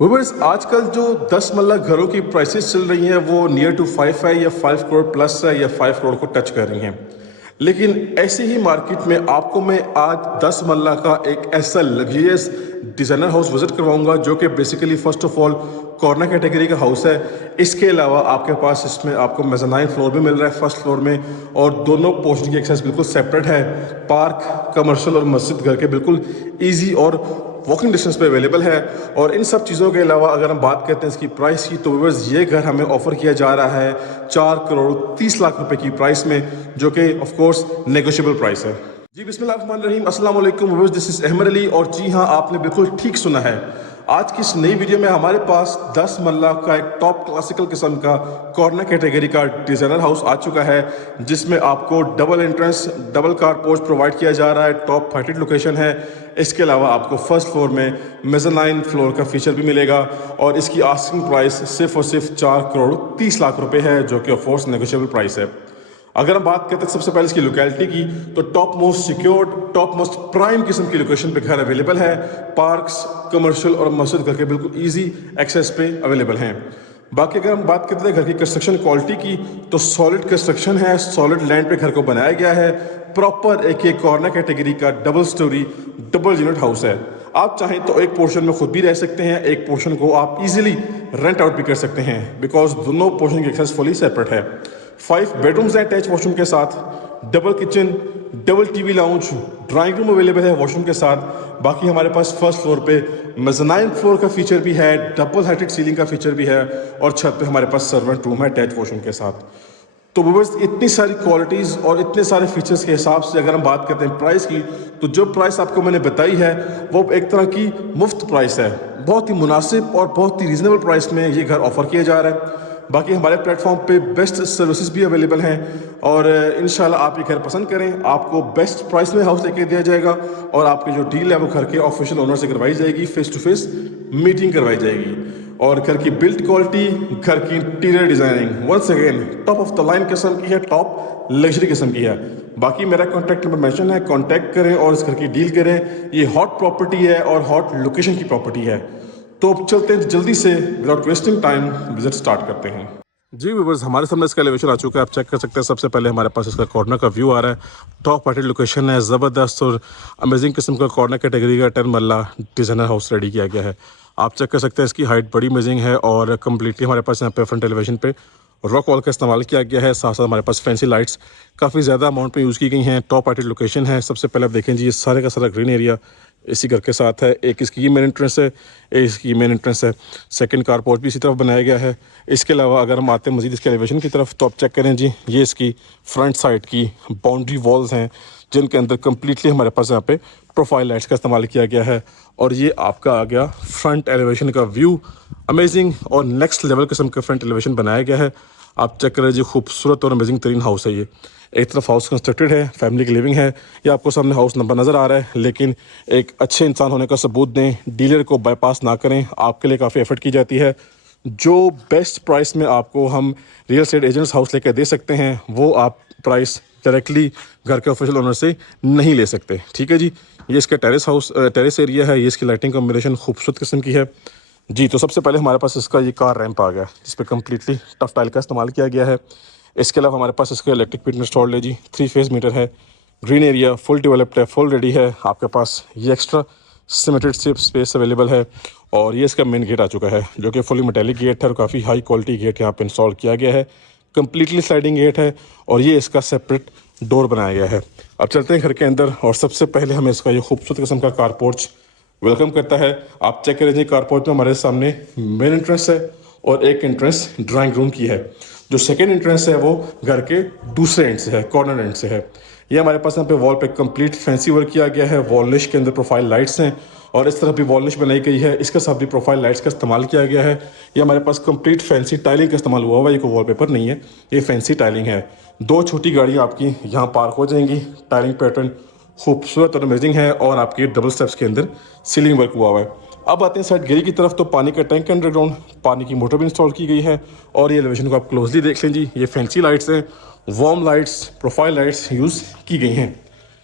Viewers, आजकल जो 10 मरला घरों की प्राइसेस चल रही हैं वो नियर टू 5 है या 5 करोड़ प्लस है या 5 करोड़ को टच कर रही हैं। लेकिन ऐसे ही मार्केट में आपको मैं आज 10 मरला का एक ऐसा लग्जरियस डिज़ाइनर हाउस विजिट करवाऊंगा जो कि basically first of all corner category का हाउस है। इसके अलावा आपके पास इसमें आपको मेज़ानाइन फ्लोर भी मिल रहा है फर्स्ट फ्लोर में, और दोनों पोर्शन की एक्सेस बिल्कुल सेपरेट है। पार्क, कमर्शियल और मस्जिद घर के बिल्कुल ईजी और वॉकिंग डिस्टेंस पे अवेलेबल है। और इन सब चीज़ों के अलावा अगर हम बात करते हैं इसकी प्राइस की, तो व्यूअर्स ये घर हमें ऑफर किया जा रहा है 4 करोड़ 30 लाख रुपए की प्राइस में, जो कि ऑफ कोर्स नेगोशिएबल प्राइस है। जी बिस्मिल्लाहिर्रहमानिर्रहीम, अस्सलाम वालेकुम viewers, this is Ahmad Ali. और जी हाँ, आपने बिल्कुल ठीक सुना है। आज की इस नई वीडियो में हमारे पास 10 मरला का एक टॉप क्लासिकल किस्म का कॉर्नर कैटेगरी का डिजाइनर हाउस आ चुका है, जिसमें आपको double entrance, double car porch provide किया जा रहा है। टॉप हाइटेड लोकेशन है। इसके अलावा आपको फर्स्ट फ्लोर में मेज़ानाइन फ्लोर का फीचर भी मिलेगा। और इसकी आस्किंग प्राइस सिर्फ और सिर्फ 4 करोड़ 30 लाख रुपए है, जो कि ऑफ कोर्स नेगोशिएबल प्राइस है। अगर हम बात करते हैं सबसे पहले इसकी लोकेलिटी की, तो top most secured, top most prime किस्म की लोकेशन पे घर अवेलेबल है। पार्क्स, कमर्शियल और मस्जिद घर के बिल्कुल इजी एक्सेस पे अवेलेबल हैं। बाकी अगर हम बात करते हैं घर की कंस्ट्रक्शन क्वालिटी की, तो सॉलिड कंस्ट्रक्शन है। सॉलिड लैंड पे घर को बनाया गया है। प्रॉपर एक कॉर्नर कैटेगरी का double storey double unit house है। आप चाहें तो एक पोर्शन में खुद भी रह सकते हैं, एक पोर्शन को आप इजीली रेंट आउट भी कर सकते हैं, बिकॉज दोनों पोर्शन की एक्सेस फुली सेपरेट है। 5 बेडरूम्स हैं अटैच वॉशरूम के साथ, double kitchen, double TV lounge, drawing room available है वॉशरूम के साथ। बाकी हमारे पास फर्स्ट फ्लोर पे मेज़ानाइन फ्लोर का फीचर भी है, डबल हाइटेड सीलिंग का फीचर भी है, और छत पे हमारे पास सर्वेंट रूम है अटैच वॉशरूम के साथ। तो व्यूअर्स, इतनी सारी क्वालिटीज़ और इतने सारे फीचर्स के हिसाब से अगर हम बात करते हैं प्राइस की, तो जो प्राइस आपको मैंने बताई है वो एक तरह की मुफ्त प्राइस है। बहुत ही मुनासिब और बहुत ही रीज़नेबल प्राइस में ये घर ऑफर किया जा रहा है। बाकी हमारे प्लेटफॉर्म पे बेस्ट सर्विसेज भी अवेलेबल हैं, और इंशाल्लाह आप ये घर पसंद करें, आपको बेस्ट प्राइस में हाउस लेके दिया जाएगा। और आपकी जो डील है वो घर के ऑफिशियल ओनर से करवाई जाएगी, फेस टू फेस मीटिंग करवाई जाएगी। और घर की बिल्ड क्वालिटी, घर की interior designing once again top of the line किस्म की है, टॉप लग्जरी किस्म की है। बाकी मेरा कॉन्टैक्ट नंबर मेंशन है, कॉन्टैक्ट करें और इस घर की डील करें। ये हॉट प्रॉपर्टी है और हॉट लोकेशन की प्रॉपर्टी है। तो अब चलते हैं जल्दी से, without wasting time visit start करते हैं। जी व्यूअर्स, हमारे सामने इसका एलिवेशन आ चुका है, आप चेक कर सकते हैं। सबसे पहले हमारे पास इसका कॉर्नर का व्यू आ रहा है। टॉप हाइटेड लोकेशन है, ज़बरदस्त और अमेजिंग किस्म का कॉर्नर कैटेगरी का 10 मरला डिज़ाइनर हाउस रेडी किया गया है। आप चेक कर सकते हैं, इसकी हाइट बड़ी अमेजिंग है, और कम्प्लीटली हमारे पास यहाँ पे फ्रंट एलिवेशन पे रॉक वॉल का इस्तेमाल किया गया है। साथ साथ हमारे पास फैंसी लाइट्स काफ़ी ज़्यादा अमाउंट में यूज़ की गई हैं। टॉप हाइटेड लोकेशन है। सबसे पहले आप देखें जी, ये सारे का सारा ग्रीन एरिया इसी घर के साथ है। एक इसकी ये मेन एंट्रेंस है, एक इसकी मेन एंट्रेंस है। सेकंड कार पोर्च भी इसी तरफ बनाया गया है। इसके अलावा अगर हम आते हैं मजीद इसके एलिवेशन की तरफ, तो आप चेक करें जी, ये इसकी फ्रंट साइड की बाउंड्री वॉल्स हैं, जिनके अंदर कम्प्लीटली हमारे पास यहाँ पे प्रोफाइल लाइट्स का इस्तेमाल किया गया है। और ये आपका आ गया फ्रंट एलिवेशन का व्यू। अमेजिंग और नेक्स्ट लेवल किस्म का फ्रंट एलिवेशन बनाया गया है। आप चेक करें जी, खूबसूरत और अमेजिंग तरीन हाउस है ये। एक तरफ हाउस कंस्ट्रक्टेड है, फैमिली की लिविंग है। ये आपको सामने हाउस नंबर नज़र आ रहा है, लेकिन एक अच्छे इंसान होने का सबूत दें, डीलर को बाईपास ना करें। आपके लिए काफ़ी एफर्ट की जाती है। जो बेस्ट प्राइस में आपको हम रियल एस्टेट एजेंट्स हाउस लेकर दे सकते हैं, वो आप प्राइस डायरेक्टली घर के ऑफिशियल ओनर से नहीं ले सकते। ठीक है जी, ये इसका टेरेस एरिया है। ये इसकी लाइटिंग कॉम्बिनेशन खूबसूरत किस्म की है जी। तो सबसे पहले हमारे पास इसका ये कार रैंप आ गया, जिस पे कम्प्लीटली टफ टाइल का इस्तेमाल किया गया है। इसके अलावा हमारे पास इसका इलेक्ट्रिक मीटर इंस्टॉल्ड है जी, 3 फेज़ मीटर है। ग्रीन एरिया फुल डेवलप्ड है, फुल रेडी है। आपके पास ये एक्स्ट्रा सिमेटेड स्पेस अवेलेबल है। और ये इसका मेन गेट आ चुका है, जो कि फुली मेटेलिक गेट है और काफ़ी हाई क्वालिटी गेट यहाँ पे इंस्टॉल किया गया है। कम्प्लीटली स्लाइडिंग गेट है, और ये इसका सेपरेट डोर बनाया गया है। अब चलते हैं घर के अंदर, और सबसे पहले हमें इसका ये खूबसूरत किस्म का कार पोर्च वेलकम करता है। आप चेक करें जी, कार पोर्च में हमारे सामने मेन एंट्रेंस है, और एक एंट्रेंस ड्राइंग रूम की है। जो सेकेंड एंट्रेंस है वो घर के दूसरे एंड से है, कॉर्नर एंड से है। ये हमारे पास यहाँ पे वॉल पे कंप्लीट फैंसी वर्क किया गया है। वॉलनिश के अंदर प्रोफाइल लाइट्स हैं, और इस तरफ भी वॉलनिश बनाई गई है। इसके साथ भी प्रोफाइल लाइट्स का इस्तेमाल किया गया है। ये हमारे पास कंप्लीट फैंसी टाइलिंग का इस्तेमाल हुआ है, ये कोई वॉलपेपर नहीं है, ये फैंसी टाइलिंग है। 2 छोटी गाड़ियाँ आपकी यहाँ पार्क हो जाएंगी। टाइलिंग पैटर्न खूबसूरत और अमेजिंग है, और आपके डबल स्टेप्स के अंदर सीलिंग वर्क हुआ है। अब आते हैं साइड गिरी की तरफ, तो पानी का टैंक अंडरग्राउंड, पानी की मोटर भी इंस्टॉल की गई है। और ये एलिवेशन को आप क्लोजली देख लें जी, ये फैंसी लाइट्स हैं, warm lights, profile lights use की गई हैं।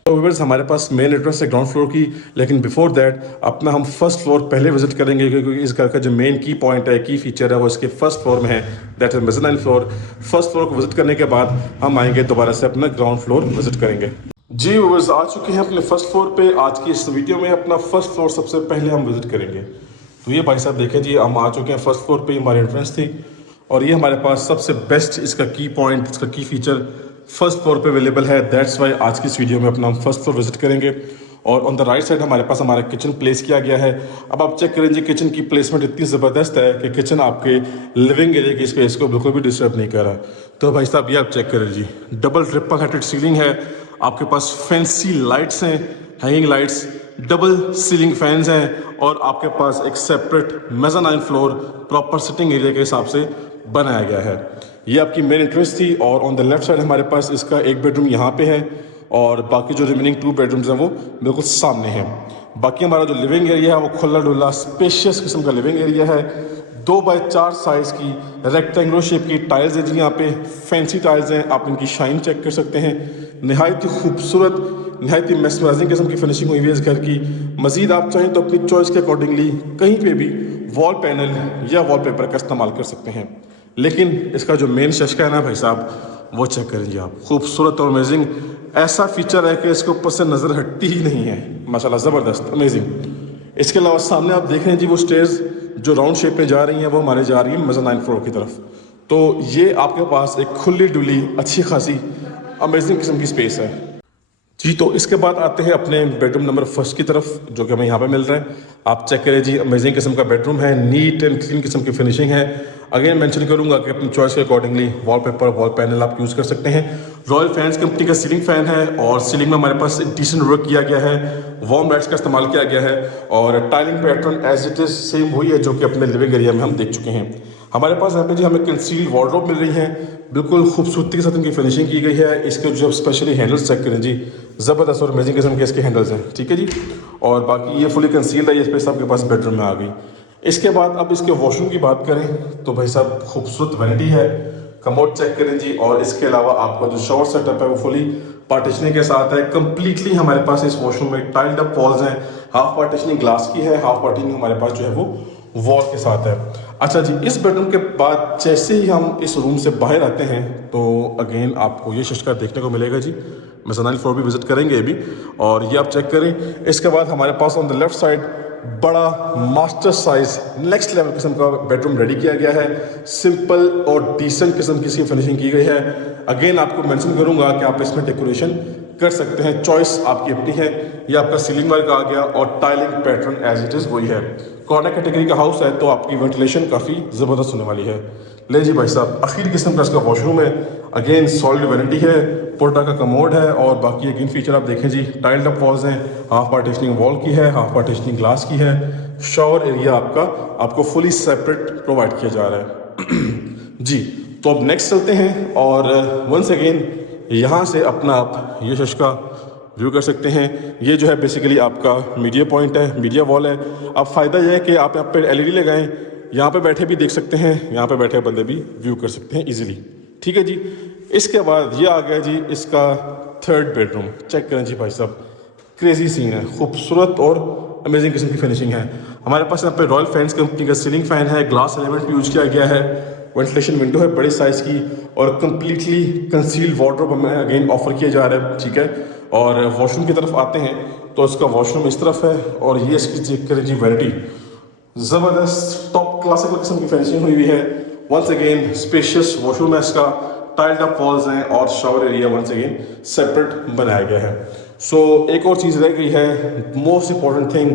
तो व्यूअर्स हमारे पास मेन एड्रेस है ग्राउंड फ्लोर की, लेकिन बिफोर दैट अपना हम फर्स्ट फ्लोर पहले विजिट करेंगे, क्योंकि इस घर का जो मेन की पॉइंट है, की फीचर है, वो इसके फर्स्ट फ्लोर में है, that is mezzanine floor. First floor को विजिट करने के बाद हम आएंगे दोबारा से अपना ग्राउंड फ्लोर विजिट करेंगे। जी व्यूअर्स आ चुके हैं अपने फर्स्ट फ्लोर पे। आज की इस वीडियो में अपना फर्स्ट फ्लोर सबसे पहले हम विजिट करेंगे। तो ये भाई साहब देखें जी, हम आ चुके हैं फर्स्ट फ्लोर पे, हमारी एंट्रेंस थी और ये हमारे पास सबसे बेस्ट इसका की पॉइंट, इसका की फीचर फर्स्ट फ्लोर पे अवेलेबल है। दैट्स वाई आज की इस वीडियो में अपना हम फर्स्ट फ्लोर विजिट करेंगे। और ऑन द राइट साइड हमारे पास हमारा किचन प्लेस किया गया है। अब आप चेक करें जी, किचन की प्लेसमेंट इतनी ज़बरदस्त है कि किचन आपके लिविंग एरिया की स्पेस को बिल्कुल भी डिस्टर्ब नहीं कर रहा। तो भाई साहब ये आप चेक करें जी, डबल ट्रिपल हाइटेड सीलिंग है, आपके पास फैंसी लाइट्स हैं, hanging lights, double ceiling fans हैं और आपके पास एक separate mezzanine floor proper sitting area के हिसाब से बनाया गया है। ये आपकी मेन एंट्रेंस थी और ऑन द लेफ्ट साइड हमारे पास इसका एक बेडरूम यहाँ पे है और बाकी जो रिमेनिंग 2 बेडरूम्स हैं वो बिल्कुल सामने हैं। बाकी हमारा जो लिविंग एरिया है वो खुला डुला स्पेशियस किस्म का लिविंग एरिया है। 2x4 साइज़ की रेक्टेंगुलर शेप की टाइल्स है जी, यहाँ पे फैंसी टाइल्स हैं, आप इनकी शाइन चेक कर सकते हैं। नहायत ही खूबसूरत, नहायत ही मेस्मराइजिंग किस्म की फिनिशिंग हुई हुई है इस घर की। मज़ीद आप चाहें तो अपनी चॉइस के अकॉर्डिंगली कहीं पे भी वॉल पैनल या वॉलपेपर का इस्तेमाल कर सकते हैं। लेकिन इसका जो मेन शशका है ना भाई साहब, वो चेक करेंगे आप, खूबसूरत और अमेजिंग। ऐसा फीचर है कि इसके ऊपर से नज़र हटती ही नहीं है, माशाल्लाह ज़बरदस्त अमेजिंग। इसके अलावा सामने आप देख रहे हैं जी, वो स्टेयर्स जो राउंड शेप में जा रही हैं वो हमारे जा रही है मेज़ानाइन फ्लोर की तरफ। तो ये आपके पास एक खुली डुली अच्छी खासी अमेजिंग किस्म की स्पेस है जी। तो इसके बाद आते हैं अपने बेडरूम नंबर फर्स्ट की तरफ, जो कि हमें यहाँ पे मिल रहा है। आप चेक करें जी, अमेजिंग किस्म का बेडरूम है, नीट एंड क्लीन किस्म की फिनिशिंग है। अगेन मेंशन करूंगा कि अपनी चॉइस के अकॉर्डिंगली वॉलपेपर, वॉल पैनल आप यूज़ कर सकते हैं। रॉयल फैंस कंपनी का सीलिंग फैन है और सीलिंग में हमारे पास डिसेंट वर्क किया गया है, वार्म लाइट्स का इस्तेमाल किया गया है और tiling pattern as it is same वही है जो कि अपने लिविंग एरिया में हम देख चुके हैं। हमारे पास यहाँ पे जी हमें कंसील्ड वार्डरोब मिल रही है, बिल्कुल खूबसूरती के साथ इनकी फिनिशिंग की गई है। इसके जो स्पेशली हैंडल्स चेक करें जी, ज़बरदस्त और अमेजिंग किस्म के इसके हैंडल्स हैं, ठीक है जी। और बाकी ये फुली कंसील्ड है, ये स्पेस आपके पास बेडरूम में आ गई। इसके बाद अब इसके वॉशरूम की बात करें तो भाई साहब खूबसूरत वैनिटी है, कमोड चेक करें जी। और इसके अलावा आपका जो शॉवर सेटअप है वो फुली पार्टीशनिंग के साथ है। कंप्लीटली हमारे पास इस वॉशरूम में टाइल्ड अप वॉल्स हैं, हाफ पार्टीशनिंग ग्लास की है, हाफ पार्टीशनिंग हमारे पास जो है वो वॉल के साथ है। अच्छा जी, इस बेडरूम के बाद जैसे ही हम इस रूम से बाहर आते हैं तो अगेन आपको ये शशका देखने को मिलेगा जी। मेज़ानाइन फ्लोर भी विजिट करेंगे अभी और ये आप चेक करें। इसके बाद हमारे pass on the left side बड़ा मास्टर साइज नेक्स्ट लेवल किस्म का बेडरूम रेडी किया गया है। सिंपल और डिसेंट किस्म की इसकी फिनिशिंग की गई है। अगेन आपको मेंशन करूंगा कि आप इसमें डेकोरेशन कर सकते हैं, चॉइस आपकी अपनी है। ये आपका सीलिंग वर्क आ गया और tiling pattern as it is वही है। कॉर्नर कैटेगरी का हाउस है तो आपकी वेंटिलेशन काफ़ी ज़बरदस्त होने वाली है। ले जी भाई साहब, आखिर किस्म का इसका वॉशरूम है, अगेन सॉलिड वारंटी है, पोर्टा का कमोड है और बाकी अगेन फीचर आप देखें जी, टाइल्ड अप वॉल्स हैं, हाफ पार्टीशनिंग वॉल की है, हाफ पार्टीशनिंग ग्लास की है। शॉवर एरिया आपको फुली सेपरेट प्रोवाइड किया जा रहा है जी। तो अब नेक्स्ट चलते हैं और वंस अगेन यहाँ से अपना आप ये शशका व्यू कर सकते हैं। ये जो है बेसिकली आपका मीडिया पॉइंट है, मीडिया वॉल है। अब फ़ायदा यह है कि आप यहाँ पे एलईडी लगाएं, यहाँ पे बैठे भी देख सकते हैं, यहाँ पे बैठे बंदे भी व्यू कर सकते हैं इजीली, ठीक है जी। इसके बाद ये आ गया जी इसका थर्ड बेडरूम। चेक करें जी भाई साहब, क्रेजी सीन है, खूबसूरत और अमेजिंग किस्म की फिनिशिंग है। हमारे पास यहाँ पे रॉयल फैंस कंपनी का सीलिंग फैन है, ग्लास एलिमेंट भी यूज किया गया है, वेंटिलेशन विंडो है बड़े साइज़ की और कम्प्लीटली कंसील्ड वार्डरोब हमें अगेन ऑफर किया जा रहा है, ठीक है। और वॉशरूम की तरफ आते हैं तो इसका वॉशरूम इस तरफ है और ये इसकी चेक करें जी वैनिटी, ज़बरदस्त टॉप क्लासिकल किस्म की फिनिशिंग हुई हुई है। वंस अगेन स्पेशियस वॉशरूम है इसका, टाइल्ड अप वॉल्स हैं और shower area once again separate बनाया गया है। सो एक और चीज़ रह गई है, most important thing,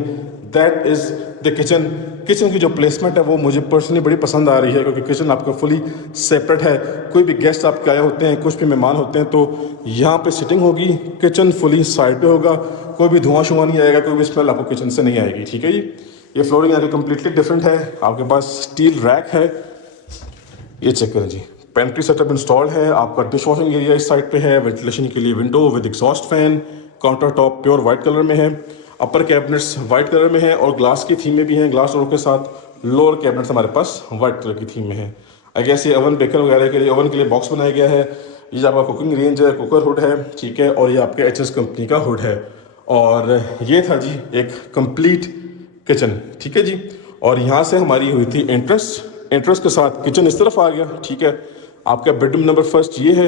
that is the kitchen. Kitchen की जो प्लेसमेंट है वो मुझे पर्सनली बड़ी पसंद आ रही है, क्योंकि किचन आपका फुली सेपरेट है। कोई भी गेस्ट आपके आए होते हैं, कुछ भी मेहमान होते हैं तो यहाँ पे सिटिंग होगी, किचन फुली साइड पे होगा, कोई भी धुआं शुआं नहीं आएगा, कोई भी स्मेल आपको किचन से नहीं आएगी, ठीक है जी। ये फ्लोरिंग आगे कम्प्लीटली डिफरेंट है, आपके पास स्टील रैक है, ये चेक करें जी। पेंट्री सेटअप इंस्टॉल्ड है, आपका डिश वॉशिंग एरिया इस साइड पे है, वेंटिलेशन के लिए window with exhaust fan, counter top pure white colour में है, अपर कैबिनेट्स वाइट कलर में है और ग्लास की थीम में भी हैं, ग्लास डोर के साथ। लोअर कैबिनेट्स हमारे पास वाइट कलर की थीम में है। आई गेस ये ओवन बेकर वगैरह के लिए, ओवन के लिए बॉक्स बनाया गया है। ये आपका कुकिंग रेंज है, कुकर हुड है, ठीक है, और ये आपके एचएस कंपनी का हुड है। और ये था जी एक कंप्लीट किचन, ठीक है जी। और यहाँ से हमारी हुई थी एंट्रेंस के साथ किचन इस तरफ आ गया, ठीक है। आपका बेडरूम नंबर फर्स्ट ये है,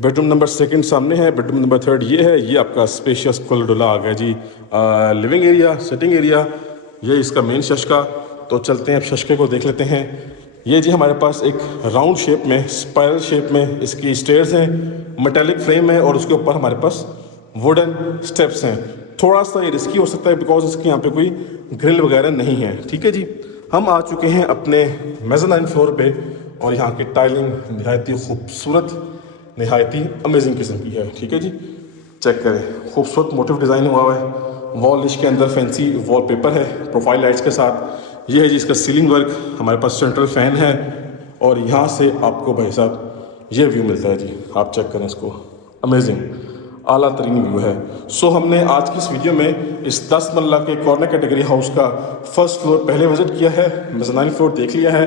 बेडरूम नंबर सेकंड सामने है, बेडरूम नंबर थर्ड ये है। ये आपका स्पेशियस खुला डुला आ गया जी लिविंग एरिया, सिटिंग एरिया, ये इसका मेन शशका। तो चलते हैं अब शशके को देख लेते हैं। ये जी हमारे पास एक राउंड शेप में, स्पाइरल शेप में इसकी स्टेयर्स हैं, मेटेलिक फ्रेम है और उसके ऊपर हमारे पास वुडन स्टेप्स हैं। थोड़ा सा ये रिस्की हो सकता है बिकॉज इसके यहाँ पे कोई ग्रिल वगैरह नहीं है, ठीक है जी। हम आ चुके हैं अपने मेज़नाइन फ्लोर पे और यहाँ की टाइलिंग नहायत ही खूबसूरत, नहायत ही अमेजिंग किस्म की है, ठीक है जी। चेक करें, खूबसूरत मोटिव डिज़ाइन हुआ है। वॉल लिश के अंदर फैंसी वॉलपेपर है प्रोफाइल लाइट्स के साथ। ये है जी इसका सीलिंग वर्क, हमारे पास सेंट्रल फैन है और यहाँ से आपको भाई साहब ये व्यू मिलता है जी। आप चेक करें इसको, अमेजिंग आला तरीन व्यू है। सो हमने आज की इस वीडियो में इस 10 मरला के कॉर्नर कैटेगरी हाउस का फर्स्ट फ्लोर पहले विजिट किया है, मेज़नाइन फ्लोर देख लिया है।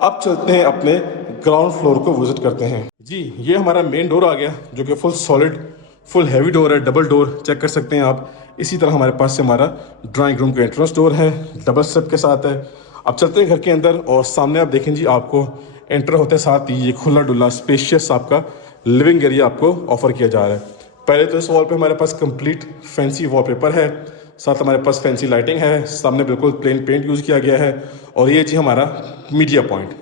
अब चलते हैं अपने ग्राउंड फ्लोर को विजिट करते हैं जी। ये हमारा मेन डोर आ गया जो कि full solid, full heavy door है, डबल डोर चेक कर सकते हैं आप। इसी तरह हमारे पास से हमारा ड्राइंग रूम का एंट्रेंस डोर है, डबल स्टेप के साथ है। अब चलते हैं घर के अंदर और सामने आप देखें जी, आपको एंटर होते साथ ही ये खुला डुला स्पेशियस आपका लिविंग एरिया आपको ऑफर किया जा रहा है। पहले तो इस वॉल पे हमारे पास कंप्लीट फैंसी वॉलपेपर है, साथ हमारे पास फैंसी लाइटिंग है, सामने बिल्कुल प्लेन पेंट यूज़ किया गया है और ये जी हमारा मीडिया पॉइंट।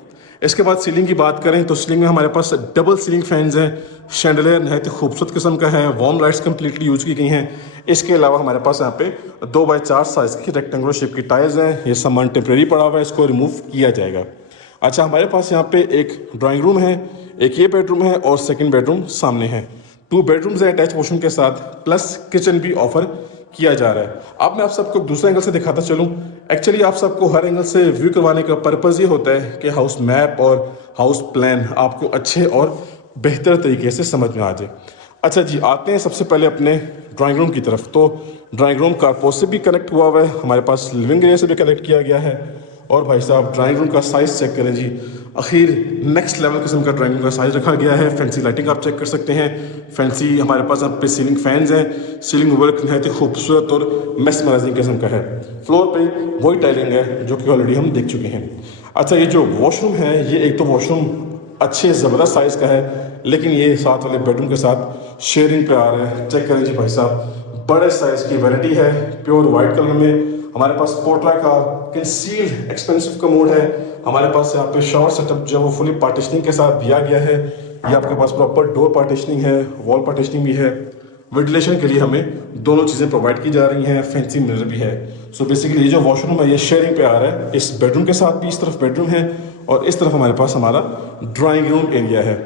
इसके बाद सीलिंग की बात करें तो सीलिंग में हमारे पास डबल सीलिंग फैंस हैं, शैंडलियर नहायत खूबसूरत किस्म का है, वार्म लाइट्स कंप्लीटली यूज़ की गई हैं। इसके अलावा हमारे पास यहाँ पे 2x4 साइज़ की रेक्टेंगुलर शेप की टाइल्स हैं। ये सामान टेम्प्रेरी पड़ा हुआ है, इसको रिमूव किया जाएगा। अच्छा, हमारे पास यहाँ पे एक ड्राइंग रूम है, एक ये बेडरूम है और सेकेंड बेडरूम सामने है। 2 बेडरूम्स हैं अटैच वॉशरूम के साथ, प्लस किचन भी ऑफर किया जा रहा है। अब मैं आप सबको दूसरे एंगल से दिखाता चलूं। एक्चुअली आप सबको हर एंगल से व्यू करवाने का पर्पज़ ये होता है कि हाउस मैप और हाउस प्लान आपको अच्छे और बेहतर तरीके से समझ में आ जाए। अच्छा जी, आते हैं सबसे पहले अपने ड्राइंग रूम की तरफ। तो ड्राइंग रूम कारपोर्ट से भी कनेक्ट हुआ हुआ है, हमारे पास लिविंग एरिया से भी कनेक्ट किया गया है। और भाई साहब ड्राइंग रूम का साइज़ चेक करें जी, आखिर नेक्स्ट लेवल किस्म का ड्राइंग रूम का साइज़ रखा गया है। फैंसी लाइटिंग आप चेक कर सकते हैं, फैंसी हमारे पास यहाँ पे सीलिंग फैंस हैं, सीलिंग वर्क नहायत ही खूबसूरत और मेस्मराइजिंग किस्म का है। फ्लोर पे वही टाइलिंग है जो कि ऑलरेडी हम देख चुके हैं। अच्छा, ये जो वॉशरूम है, ये एक तो वॉशरूम अच्छे ज़बरदस्त साइज़ का है, लेकिन ये साथ वाले बेडरूम के साथ शेयरिंग पे आ रहा है। चेक करें जी भाई साहब, बड़े साइज़ की वैरायटी है, प्योर वाइट कलर में। हमारे पास पोर्टरा का कंसील्ड एक्सपेंसिव कमोड है। हमारे पास यहाँ पे शावर सेटअप जो वो फुली पार्टीशनिंग के साथ दिया गया है। ये आपके पास प्रॉपर डोर पार्टीशनिंग है, वॉल पार्टीशनिंग भी है। वेंटिलेशन के लिए हमें दोनों चीज़ें प्रोवाइड की जा रही हैं, फैंसी मिरर भी है। सो बेसिकली ये जो वॉशरूम है ये शेयरिंग पे आ रहा है, इस बेडरूम के साथ भी। इस तरफ बेडरूम है और इस तरफ हमारे पास हमारा ड्राइंग रूम एरिया है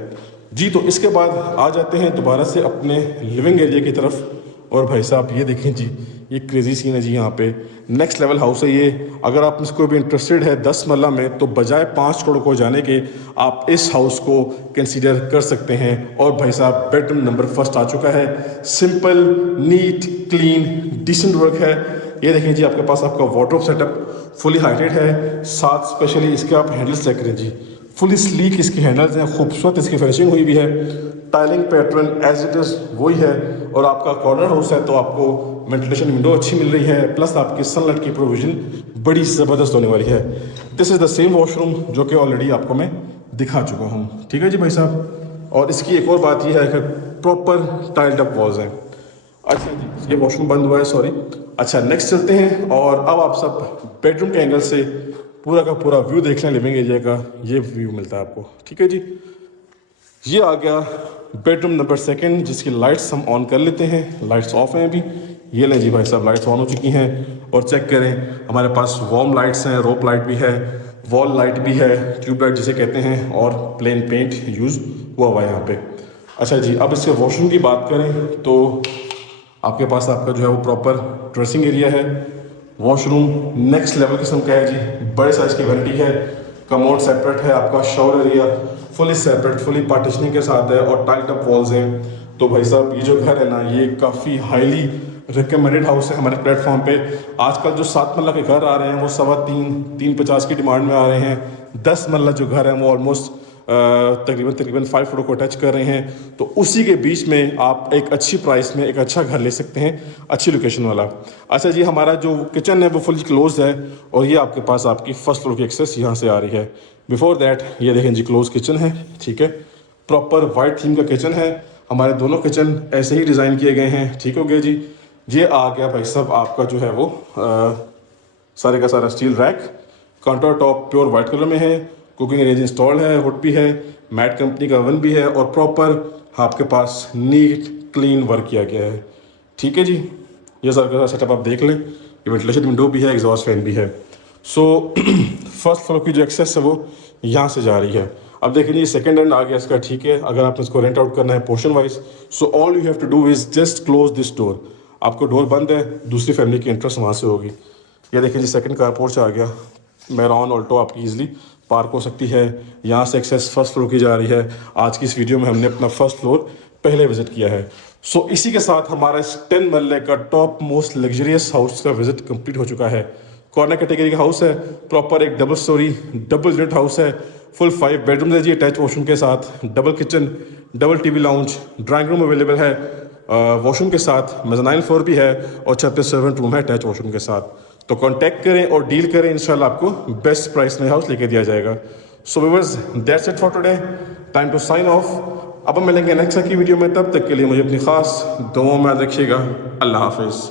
जी। तो इसके बाद आ जाते हैं दोबारा से अपने लिविंग एरिया की तरफ। और भाई साहब ये देखें जी, ये क्रेजी सीन है जी। यहाँ पे नेक्स्ट लेवल हाउस है ये। अगर आप इसको भी इंटरेस्टेड है 10 मरला में, तो बजाय 5 करोड़ को जाने के आप इस हाउस को कंसीडर कर सकते हैं। और भाई साहब बेडरूम नंबर फर्स्ट आ चुका है, simple, neat, clean, decent work है। ये देखें जी, आपके पास आपका वार्डरोब सेटअप फुली हाइटेड है, साथ स्पेशली इसके आप हैंडल्स चेक करें जी, फुली स्लीक इसकी हैंडल्स हैं, खूबसूरत इसकी फिनिशिंग हुई भी है। Tiling pattern as it is वही है। और आपका कॉर्नर हाउस है तो आपको वेंटिलेशन विंडो अच्छी मिल रही है, प्लस आपकी सनलाइट की प्रोविजन बड़ी ज़बरदस्त होने वाली है। This is the same washroom जो कि ऑलरेडी आपको मैं दिखा चुका हूँ, ठीक है जी भाई साहब। और इसकी एक और बात यह है कि प्रॉपर टाइल्ड अप वॉल्स हैं। अच्छा जी, ये वॉशरूम बंद हुआ है, सॉरी। अच्छा, नेक्स्ट चलते हैं और अब आप सब बेडरूम के एंगल से पूरा का पूरा व्यू देख लें लिविंग एरिया का। ये व्यू मिलता है आपको, ठीक है जी। ये आ गया बेडरूम नंबर सेकंड, जिसकी लाइट्स हम ऑन कर लेते हैं। लाइट्स ऑफ हैं अभी। ये लें जी भाई साहब, लाइट्स ऑन हो चुकी हैं। और चेक करें, हमारे पास वार्म लाइट्स हैं, रोप लाइट भी है, वॉल लाइट भी है, ट्यूब लाइट जिसे कहते हैं, और प्लेन पेंट यूज़ हुआ हुआ है यहाँ पे। अच्छा जी, अब इसके वॉशरूम की बात करें तो आपके पास आपका जो है वो प्रॉपर ड्रेसिंग एरिया है। वॉशरूम नेक्स्ट लेवल किस्म का है जी, बड़े साइज़ की वैरायटी है। कमोड सेपरेट है, आपका shower area fully separate, fully partitioning के साथ है और टाइल्ड अप वॉल्स हैं। तो भाई साहब ये जो घर है ना, ये काफ़ी हाईली रिकमेंडेड हाउस है हमारे प्लेटफॉर्म पे। आजकल जो 7 मरला के घर आ रहे हैं वो 3.25 की डिमांड में आ रहे हैं। 10 मरला जो घर है वो ऑलमोस्ट तकरीबन 5 करोड़ को टच कर रहे हैं, तो उसी के बीच में आप एक अच्छी प्राइस में एक अच्छा घर ले सकते हैं, अच्छी लोकेशन वाला। अच्छा जी, हमारा जो किचन है वो फुली क्लोज है और ये आपके पास आपकी फर्स्ट फ्लोर की एक्सेस यहाँ से आ रही है। बिफोर दैट ये देखें जी, क्लोज किचन है, ठीक है, प्रॉपर वाइट थीम का किचन है। हमारे दोनों किचन ऐसे ही डिज़ाइन किए गए हैं, ठीक हो गया जी। ये आ गया भाई साहब आपका जो है वो सारे का सारा steel rack, counter top pure white colour में है, कुकिंग रेंज इंस्टॉल है, हुड भी है, मैट कंपनी का ओवन भी है और प्रॉपर आपके पास नीट क्लीन वर्क किया गया है, ठीक है जी। ये सारा का सारा सेटअप आप देख लें, ये वेंटिलेशन विंडो भी है, एग्जॉस्ट फैन भी है। सो फर्स्ट फ्लोर की जो एक्सेस है वो यहाँ से जा रही है। अब देखिए ये सेकंड हैंड आ गया इसका, ठीक है। अगर आपने इसको रेंट आउट करना है portion wise, so all you have to do is just close this door. आपको डोर बंद है, दूसरी फैमिली की इंटरेस्ट वहाँ से होगी। ये देखिए जी, सेकंड कार पोर्च आ गया, मैरॉन ऑल्टो आपकी ईजिली पार्क हो सकती है। यहाँ से एक्सेस फर्स्ट फ्लोर की जा रही है। आज की इस वीडियो में हमने अपना फर्स्ट फ्लोर पहले विजिट किया है। सो इसी के साथ हमारा इस 10 मरले का टॉप मोस्ट लग्जरियस हाउस का विजिट कंप्लीट हो चुका है। कॉर्नर कैटेगरी का हाउस है, प्रॉपर एक double storey double unit house है, फुल 5 बेडरूम है जी, अटैच वॉशरूम के साथ, double kitchen, double TV lounge, drawing room available है वॉशरूम के साथ, मेज़नाइन फ्लोर भी है और छत पे सर्वेंट रूम है अटैच वॉशरूम के साथ। तो कांटेक्ट करें और डील करें, इंशाल्लाह आपको बेस्ट प्राइस में हाउस लेके दिया जाएगा। So viewers, that's it for today, time to sign off. अब हम मिलेंगे नेक्स्ट की वीडियो में, तब तक के लिए मुझे अपनी खास दुआओं में याद रखिएगा। अल्लाह हाफिज़।